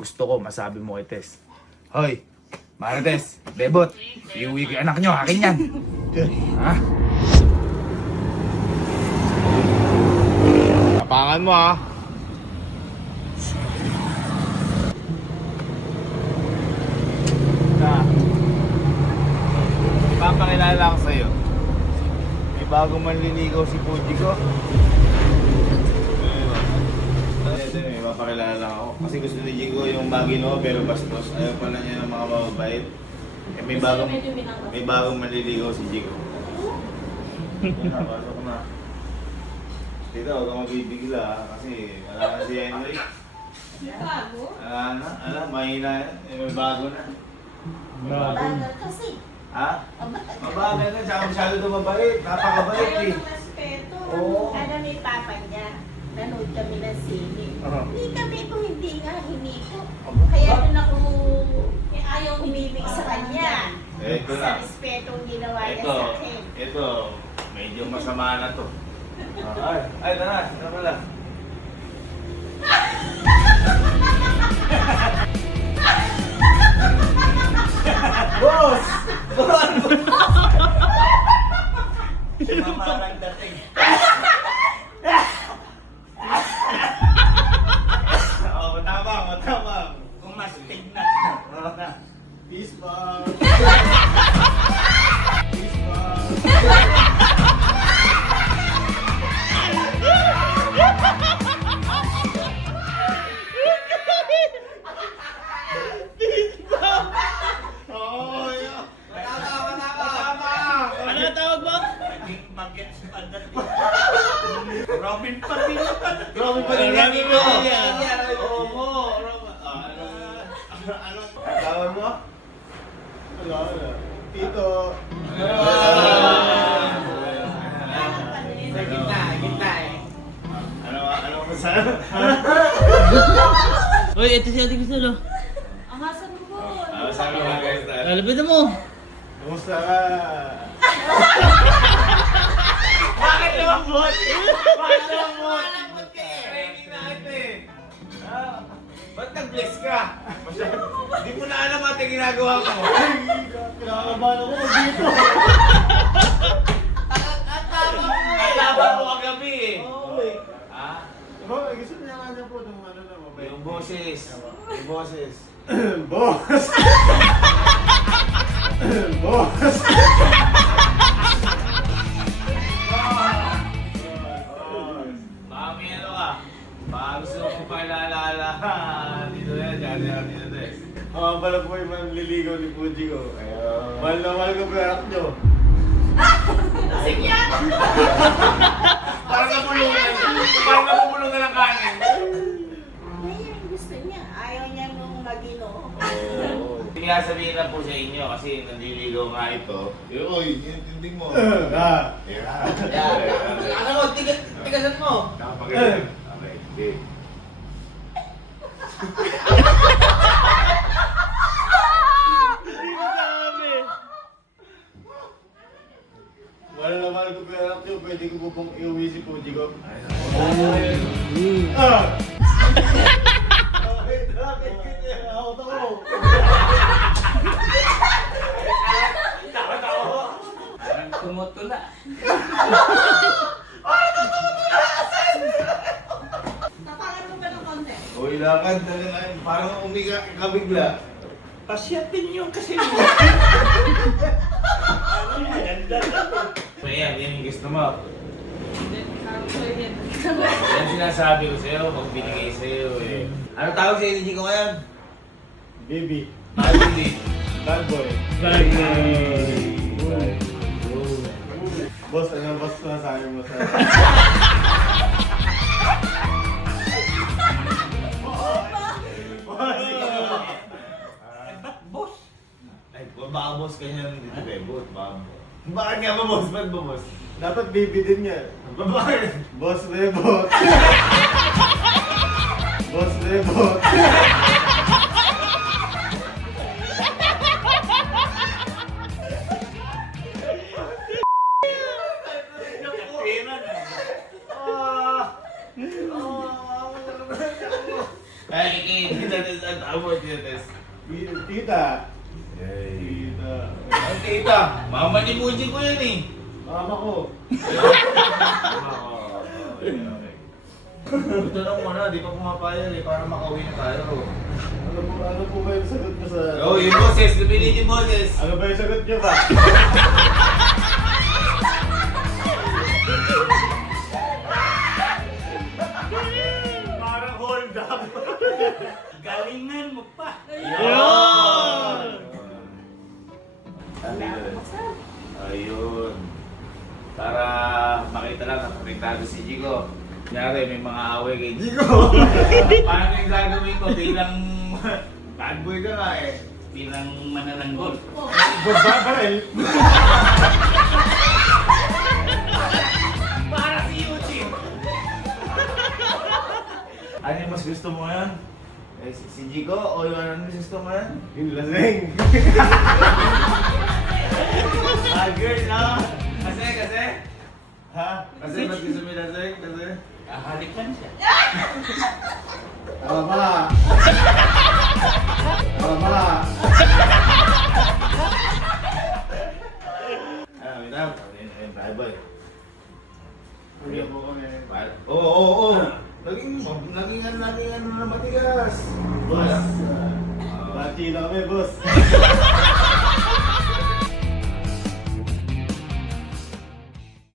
gusto ko masabi mo kay Tess. Hoy, Marites, Bebot, iuwi ko yung anak nyo, akin yan. Ha? Tapangan mo ha. Ipapakilala ko sa'yo. May bagong manliligaw si Puji ko. May papakilala lang ako. Kasi gusto ni Jigo yung magino pero bastos. Ayaw pala niya ng mga mababait. Eh, may bagong manliligaw si Jigo. Pasok na. Dito, huwag kang mabibigla ha. Kasi wala na si Henry. Mahina yan. May bago na. Bagal kasi. Ha? Mabagal na, tsaka masyado dumabait. Napakabait Ayaw eh. ng respeto. Oo. Ano ni Papa niya? Nanood kami ng sine. Hindi kami kung hindi nga hiniko. Kaya doon ako ayaw humimik sa kanya. Ito Sa na. respeto ang ginawa niya Ito. sa akin. Ito. Medyo masama na to. Ay, tara. Tara pala. Boss! Mamarang dating. Matabang. Kumastig na. Peace bomb. Peace bomb. Ano tawag mo? Robin Padilla. Robin Padilla. Oo. Ano tawag mo? Wala. Tito. Sa gitna eh. Ano masabi? Uy, ito si Ate Gusto. Ang hasan mo. Sabi mo guys. Lalapitan mo. Kumusta ka? Bakit naman bot? Bakit naman? Training na ito eh. Ba't nag-bless ka? Di mo na alam ate ginagawa ko. Kinakabahan ako dito. At tama mo kagabi eh. Oo eh. Ha? Diba, gusto niya nga niya po nung ano na mabay. Yung boses. Yung boses. Boss! Boss! Mami, ano ka? Baka gusto mo pa ilalala. Dito yan, dito eh. Pala po yung manliligaw ni Puji ko. Mahal na mahal ko pa anak nyo. Sige yan! Parang napupulong na ng kanin. Ngayon gusto niya. Ayaw niya nung magino. Hindi nga sabihin lang po sa inyo kasi nandiligaw nga ito. Oy, intindi mo. Ano mo, tigasan mo. Nakapagaling. Okay, hindi. Mahal na mahal ko pa anak nyo. Pwede ko po pong iuwi si Puji ko. Bakit kanya? Ako to ko. Tumutula. Tapakan mo ba ng konti? Uy, lakad. Parang umiga ka bigla. Pasyatin niyo kasi mo. Ayan, yan yung gusto mo. Yan sinasabi ko sa'yo, pag binigay sa'yo eh. Ano tawag sa energy ko ngayon? Baby. Mali. Bad boy. Bad Boss, ano boss na sabi mo sa... Boss. Ay, baka boss ka niya dito eh, boss, baka boss. Bakit nga ba boss? Ba't ba boss? Dapat baby din yan. Bakit? Boss Rebot. Boss Rebot. Abo, Tess. Tita. Ay. Tita. Ang tita, mama ni Muji ko yan eh. Mama ko. Ito na muna, di pa pumapayag eh, para makauwi na tayo. Ano po ba yung sagot mo sa... Oh, yung boses, lumili yung boses. Ano ba yung sagot niyo ba? Parang hold up. Galingan mo pa. Yun! Ayun. Para makita lang na protektado si Jigo. Kunyari, may mga away kay Jigo. Paano yung gagawin ko bilang bad boy ka nga eh. Bilang manananggol. Babarel. Para si Eugene! Ano yung mas gusto mo yan? Eh, si Jigo o yung ano mas gusto mo yan? Yung lasing. Girl, ah! Kasi? Ha? Kasi mas gusto mo yung lasing? Kasi? Halikan siya. Tama. Tama. Wait up. Ayun, bye boy. Kuya po kami. Oo. Naging ano na matigas. Boss. Bachi na kami, boss.